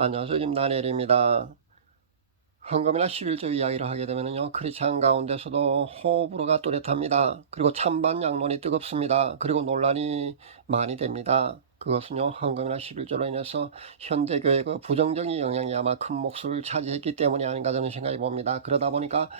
안녕하세요. 김다니엘입니다. 헌금이나 11조 이야기를 하게 되면요, 크리스찬 가운데서도 호불호가 뚜렷합니다. 그리고 찬반 양론이 뜨겁습니다. 그리고 논란이 많이 됩니다. 그것은요, 헌금이나 11조로 인해서 현대교회의 그 부정적인 영향이 아마 큰 몫을 차지했기 때문이 아닌가 저는 생각해 봅니다. 그러다 보니까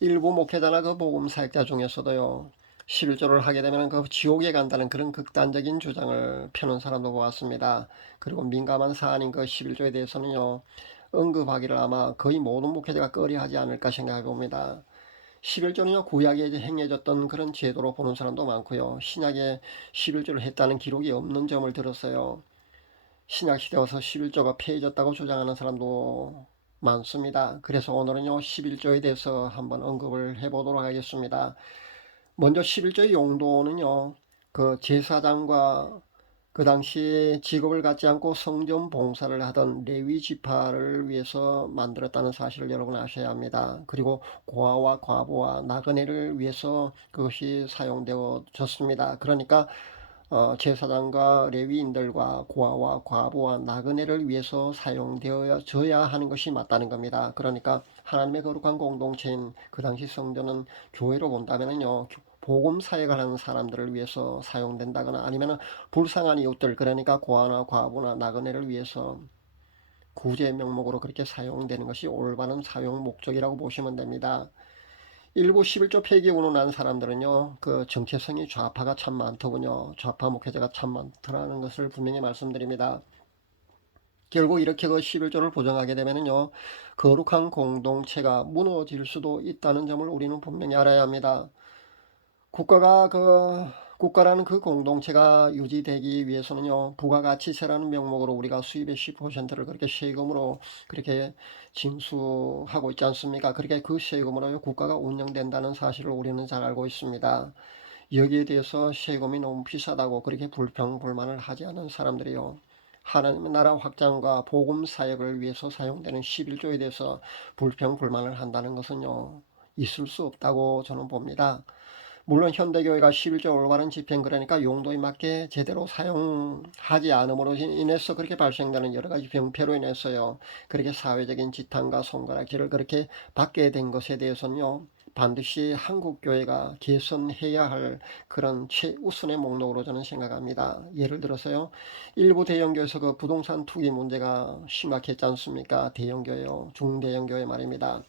일부 목회자나 그 복음 사역자 중에서도요, 11조를 하게 되면 그 지옥에 간다는 그런 극단적인 주장을 펴는 사람도 보았습니다. 그리고 민감한 사안인 그 11조에 대해서는요, 언급하기를 아마 거의 모든 목회자가 꺼려하지 않을까 생각해 봅니다. 11조는요, 구약에 행해졌던 그런 제도로 보는 사람도 많고요. 신약에 11조를 했다는 기록이 없는 점을 들었어요. 신약 시대 와서 11조가 폐해졌다고 주장하는 사람도 많습니다. 그래서 오늘은요, 11조에 대해서 한번 언급을 해보도록 하겠습니다. 먼저 11조의 용도는요, 그 제사장과 그 당시 직업을 갖지 않고 성전 봉사를 하던 레위 지파를 위해서 만들었다는 사실을 여러분 아셔야 합니다. 그리고 고아와 과부와 나그네를 위해서 그것이 사용되어졌습니다. 그러니까 제사장과 레위인들과 고아와 과부와 나그네를 위해서 사용되어져야 하는 것이 맞다는 겁니다. 그러니까 하나님의 거룩한 공동체인 그 당시 성전은 교회로 본다면요, 복음 사역을 하는 사람들을 위해서 사용된다거나 아니면 불쌍한 이웃들, 그러니까 고아나 과부나 나그네를 위해서 구제 명목으로 그렇게 사용되는 것이 올바른 사용 목적이라고 보시면 됩니다. 일부 11조 폐기 운운한 사람들은요, 그 정체성이 좌파가 참 많더군요. 좌파 목회자가 참 많더라는 것을 분명히 말씀드립니다. 결국 이렇게 그 11조를 부정하게 되면요, 거룩한 공동체가 무너질 수도 있다는 점을 우리는 분명히 알아야 합니다. 국가가 국가라는 그 공동체가 유지되기 위해서는요, 부가가치세라는 명목으로 우리가 수입의 10%를 그렇게 세금으로 그렇게 징수하고 있지 않습니까? 그렇게 그 세금으로 국가가 운영된다는 사실을 우리는 잘 알고 있습니다. 여기에 대해서 세금이 너무 비싸다고 그렇게 불평불만을 하지 않은 사람들이요, 하나님의 나라 확장과 복음 사역을 위해서 사용되는 11조에 대해서 불평불만을 한다는 것은요, 있을 수 없다고 저는 봅니다. 물론 현대교회가 11조 올바른 집행, 그러니까 용도에 맞게 제대로 사용하지 않음으로 인해서 그렇게 발생되는 여러 가지 병폐로 인해서요, 그렇게 사회적인 지탄과 손가락질을 그렇게 받게 된 것에 대해서는요, 반드시 한국교회가 개선해야 할 그런 최우선의 목록으로 저는 생각합니다. 예를 들어서요, 일부 대형교회에서 그 부동산 투기 문제가 심각했지 않습니까? 대형교회요, 중대형교회 말입니다.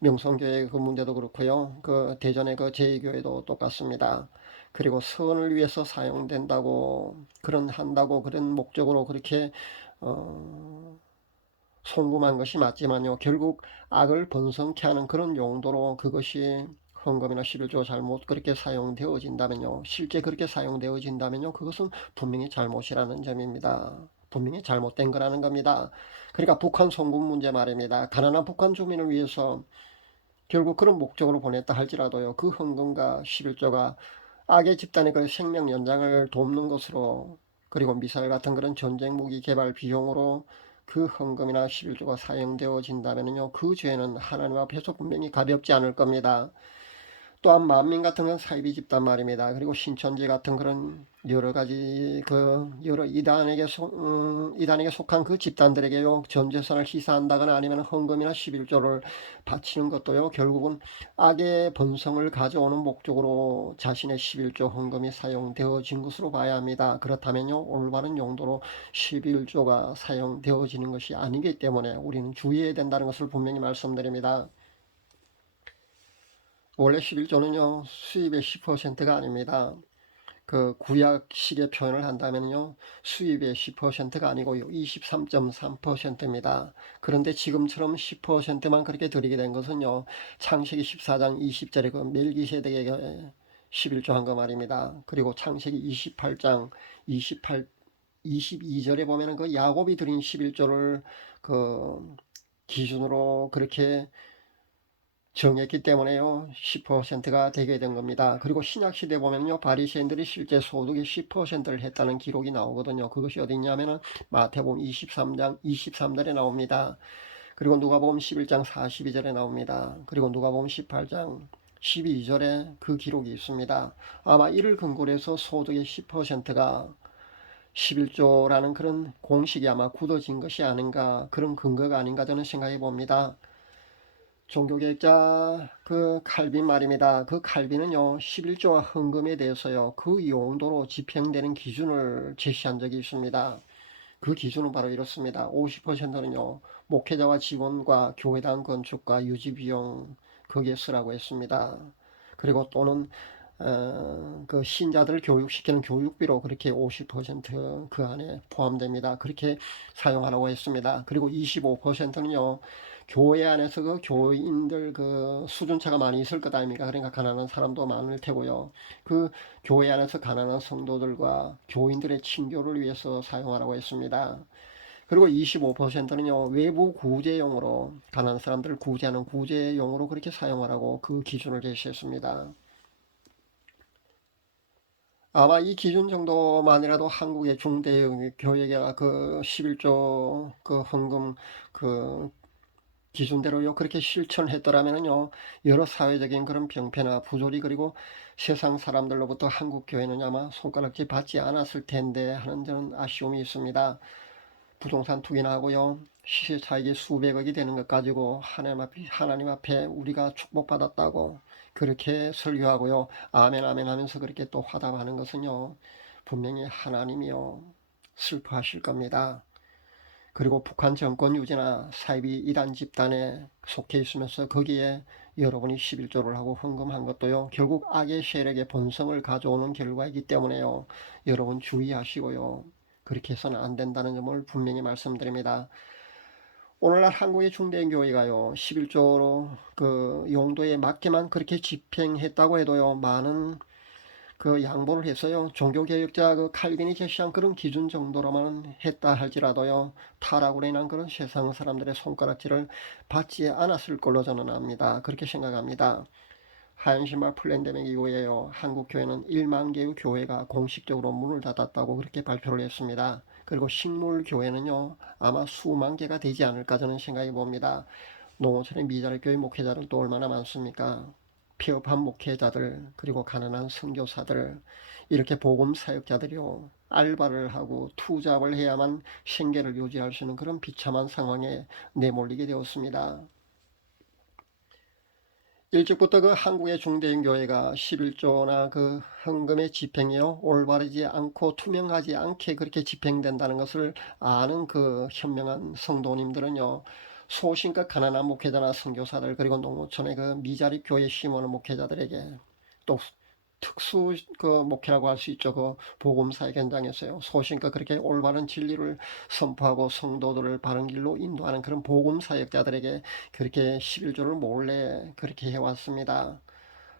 명성교회 그 문제도 그렇고요. 그 대전의 그 제2교회도 똑같습니다. 그리고 선을 위해서 사용된다고 한다고 그런 목적으로 그렇게 어, 송금한 것이 맞지만요, 결국 악을 번성케 하는 그런 용도로 그것이 헌금이나 11조 잘못 그렇게 사용되어진다면요, 실제 그렇게 사용되어진다면요, 그것은 분명히 잘못이라는 점입니다. 분명히 잘못된 거라는 겁니다. 그러니까 북한 송금 문제 말입니다. 가난한 북한 주민을 위해서 결국 그런 목적으로 보냈다 할지라도요, 그 헌금과 11조가 악의 집단의 그 생명 연장을 돕는 것으로, 그리고 미사일 같은 그런 전쟁 무기 개발 비용으로 그 헌금이나 11조가 사용되어진다면요, 그 죄는 하나님 앞에서 분명히 가볍지 않을 겁니다. 또한 만민 같은 건 사이비 집단 말입니다. 그리고 신천지 같은 그런 여러 가지 여러 이단에게 속한 그 집단들에게요, 전 재산을 희사한다거나 아니면 헌금이나 11조를 바치는 것도요, 결국은 악의 번성을 가져오는 목적으로 자신의 11조 헌금이 사용되어진 것으로 봐야 합니다. 그렇다면요, 올바른 용도로 11조가 사용되어지는 것이 아니기 때문에 우리는 주의해야 된다는 것을 분명히 말씀드립니다. 원래 11조는요, 수입의 10%가 아닙니다. 그 구약식의 표현을 한다면요, 수입의 10%가 아니고요, 23.3%입니다. 그런데 지금처럼 10%만 그렇게 드리게 된 것은요, 창세기 14장 20절에 그 멜기세덱에게 11조 한 거 말입니다. 그리고 창세기 28장 22절에 보면은 그 야곱이 드린 11조를 그 기준으로 그렇게 정했기 때문에요, 10%가 되게 된 겁니다. 그리고 신약시대 보면요, 바리새인들이 실제 소득의 10%를 했다는 기록이 나오거든요. 그것이 어디 있냐면은 마태복음 23장 23절에 나옵니다. 그리고 누가복음 11장 42절에 나옵니다. 그리고 누가복음 18장 12절에 그 기록이 있습니다. 아마 이를 근거로 해서 소득의 10%가 11조라는 그런 공식이 아마 굳어진 것이 아닌가, 그런 근거가 아닌가 저는 생각해 봅니다. 종교개혁자 그 칼빈 말입니다. 그 칼빈은요 11조와 헌금에 대해서요 그 용도로 집행되는 기준을 제시한 적이 있습니다. 그 기준은 바로 이렇습니다. 50%는요 목회자와 직원과 교회당 건축과 유지 비용 거기에 쓰라고 했습니다. 그리고 또는 그 신자들을 교육시키는 교육비로 그렇게 50%그 안에 포함됩니다. 그렇게 사용하라고 했습니다. 그리고 25%는요 교회 안에서 그 교인들 그 수준차가 많이 있을 것 아닙니까? 그러니까 가난한 사람도 많을 테고요. 그 교회 안에서 가난한 성도들과 교인들의 친교를 위해서 사용하라고 했습니다. 그리고 25%는요 외부 구제용으로 가난한 사람들을 구제하는 구제용으로 그렇게 사용하라고 그 기준을 제시했습니다. 아마 이 기준 정도만이라도 한국의 중대교회가 그 11조 그 헌금 그 기준대로요 그렇게 실천했더라면요 여러 사회적인 그런 병폐나 부조리 그리고 세상 사람들로부터 한국 교회는 아마 손가락질 받지 않았을 텐데 하는 저는 아쉬움이 있습니다. 부동산 투기나 하고요 시세 차익이 수백억이 되는 것 가지고 하나님 앞에 우리가 축복받았다고 그렇게 설교하고요 아멘 아멘 하면서 그렇게 또 화답하는 것은요 분명히 하나님이요 슬퍼하실 겁니다. 그리고 북한 정권 유지나 사이비 이단 집단에 속해 있으면서 거기에 여러분이 11조를 하고 헌금한 것도요 결국 악의 세력의 본성을 가져오는 결과이기 때문에요 여러분 주의하시고요 그렇게 해서는 안 된다는 점을 분명히 말씀드립니다. 오늘날 한국의 중대교회가요 11조로 그 용도에 맞게만 그렇게 집행했다고 해도요 많은 그 양보를 해서요 종교개혁자 그 칼빈이 제시한 그런 기준 정도로만 했다 할지라도요 타락으로 인한 그런 세상 사람들의 손가락질을 받지 않았을 걸로 저는 압니다. 그렇게 생각합니다. 하얀신발 플랜데믹 이후에요 한국교회는 1만 개의 교회가 공식적으로 문을 닫았다고 그렇게 발표를 했습니다. 그리고 식물교회는요 아마 수만 개가 되지 않을까 저는 생각해 봅니다. 농어촌의 미자립 교회 목회자들 또 얼마나 많습니까? 폐업한 목회자들 그리고 가난한 선교사들 이렇게 복음 사역자들이요 알바를 하고 투잡을 해야만 생계를 유지할 수 있는 그런 비참한 상황에 내몰리게 되었습니다. 일찍부터 그 한국의 중대인 교회가 11조나 그 헌금의 집행이요 올바르지 않고 투명하지 않게 그렇게 집행된다는 것을 아는 그 현명한 성도님들은요 소신껏 가난한 목회자나 선교사들 그리고 농어촌의 그 미자립 교회 심원의 목회자들에게 또 특수 그 목회라고 할 수 있죠. 그 복음사의 현장에서요. 소신껏 그렇게 올바른 진리를 선포하고 성도들을 바른 길로 인도하는 그런 복음 사역자들에게 그렇게 11조를 몰래 그렇게 해왔습니다.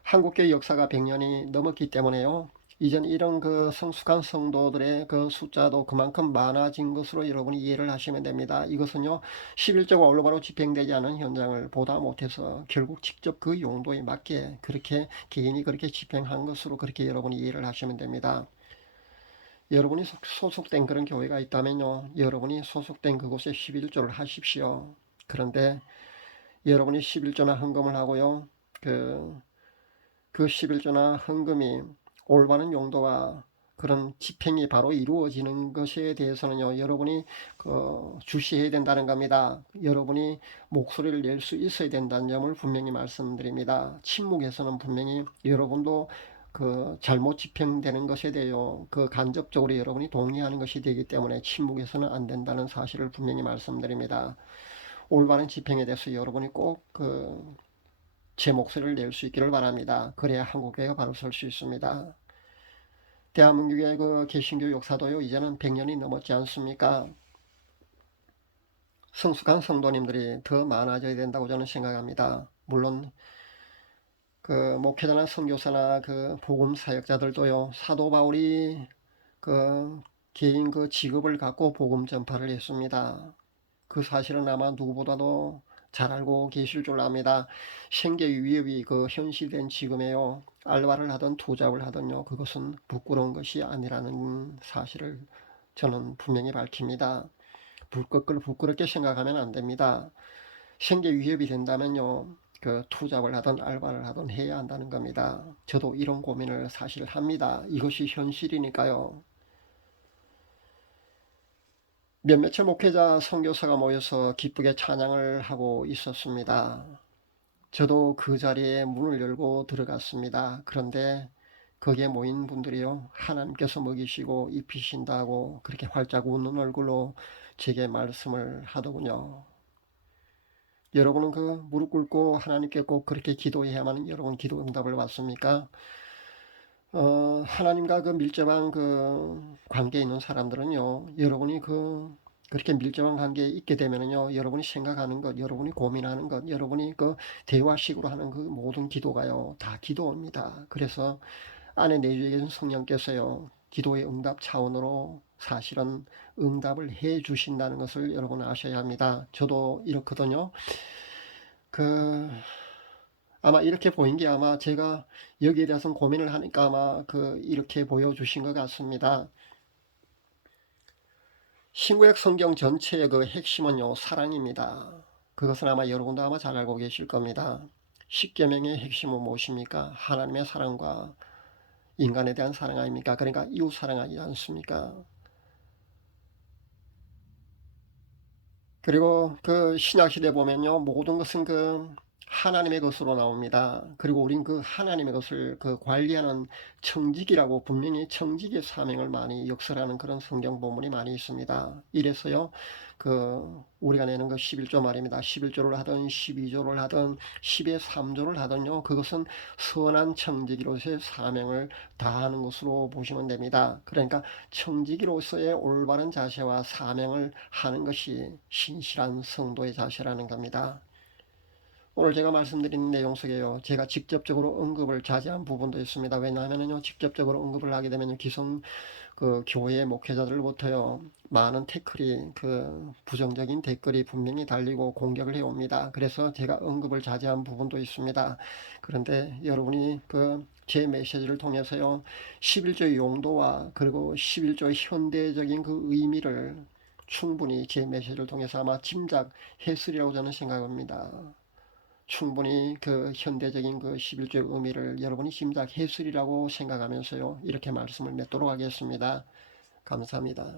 한국교회 역사가 100년이 넘었기 때문에요. 이전 이런 그 성숙한 성도들의 그 숫자도 그만큼 많아진 것으로 여러분이 이해를 하시면 됩니다. 이것은요, 11조가 올바로 집행되지 않은 현장을 보다 못해서 결국 직접 그 용도에 맞게 그렇게 개인이 그렇게 집행한 것으로 그렇게 여러분이 이해를 하시면 됩니다. 여러분이 소속된 그런 교회가 있다면요, 여러분이 소속된 그곳에 11조를 하십시오. 그런데 여러분이 11조나 헌금을 하고요, 그 11조나 헌금이 올바른 용도와 그런 집행이 바로 이루어지는 것에 대해서는요 여러분이 주시해야 된다는 겁니다. 여러분이 목소리를 낼 수 있어야 된다는 점을 분명히 말씀드립니다. 침묵에서는 분명히 여러분도 그 잘못 집행되는 것에 대하여 그 간접적으로 여러분이 동의하는 것이 되기 때문에 침묵에서는 안 된다는 사실을 분명히 말씀드립니다. 올바른 집행에 대해서 여러분이 꼭그 제 목소리를 낼 수 있기를 바랍니다. 그래야 한국교회가 바로 설 수 있습니다. 대한민국의 그 개신교 역사도요 이제는 100년이 넘었지 않습니까? 성숙한 성도님들이 더 많아져야 된다고 저는 생각합니다. 물론 그 목회자나 선교사나 그 복음 사역자들도요 사도 바울이 그 개인 그 직업을 갖고 복음 전파를 했습니다. 그 사실은 아마 누구보다도 잘 알고 계실 줄 압니다. 생계 위협이 그 현실된 지금에요. 알바를 하든 투잡을 하든요. 그것은 부끄러운 것이 아니라는 사실을 저는 분명히 밝힙니다. 부끄럽게 생각하면 안 됩니다. 생계 위협이 된다면요. 그 투잡을 하든 알바를 하든 해야 한다는 겁니다. 저도 이런 고민을 사실 합니다. 이것이 현실이니까요. 몇몇의 목회자 선교사가 모여서 기쁘게 찬양을 하고 있었습니다. 저도 그 자리에 문을 열고 들어갔습니다. 그런데 거기에 모인 분들이요, 하나님께서 먹이시고 입히신다고 그렇게 활짝 웃는 얼굴로 제게 말씀을 하더군요. 여러분은 그 무릎 꿇고 하나님께 꼭 그렇게 기도해야만 여러분 기도 응답을 받습니까? 하나님과 그 밀접한 그 관계에 있는 사람들은요, 여러분이 그렇게 밀접한 관계에 있게 되면은요, 여러분이 생각하는 것, 여러분이 고민하는 것, 여러분이 그 대화식으로 하는 그 모든 기도가요, 다 기도입니다. 그래서 안에 내주에 계신 성령께서요, 기도의 응답 차원으로 사실은 응답을 해 주신다는 것을 여러분 아셔야 합니다. 저도 이렇거든요. 그 아마 이렇게 보인 게 아마 제가 여기에 대해서 고민을 하니까 아마 이렇게 보여주신 것 같습니다. 신구약 성경 전체의 그 핵심은요, 사랑입니다. 그것은 아마 여러분도 아마 잘 알고 계실 겁니다. 십계명의 핵심은 무엇입니까? 하나님의 사랑과 인간에 대한 사랑 아닙니까? 그러니까 이웃 사랑하지 않습니까? 그리고 그 신약 시대 보면요, 모든 것은 하나님의 것으로 나옵니다. 그리고 우린 그 하나님의 것을 관리하는 청지기라고 분명히 청지기의 사명을 많이 역설하는 그런 성경 본문이 많이 있습니다. 이래서요, 우리가 내는 그 11조 말입니다. 11조를 하든 12조를 하든 10의 3조를 하든요, 그것은 선한 청지기로서의 사명을 다하는 것으로 보시면 됩니다. 그러니까 청지기로서의 올바른 자세와 사명을 하는 것이 신실한 성도의 자세라는 겁니다. 오늘 제가 말씀드린 내용 속에요, 제가 직접적으로 언급을 자제한 부분도 있습니다. 왜냐하면요, 직접적으로 언급을 하게 되면 기성 교회 목회자들로부터요, 많은 태클이 부정적인 댓글이 분명히 달리고 공격을 해옵니다. 그래서 제가 언급을 자제한 부분도 있습니다. 그런데 여러분이 제 메시지를 통해서요, 11조의 용도와 그리고 11조의 현대적인 그 의미를 충분히 제 메시지를 통해서 아마 짐작했으리라고 저는 생각합니다. 충분히 현대적인 11조의 의미를 여러분이 짐작했으리라고 생각하면서요, 이렇게 말씀을 맺도록 하겠습니다. 감사합니다.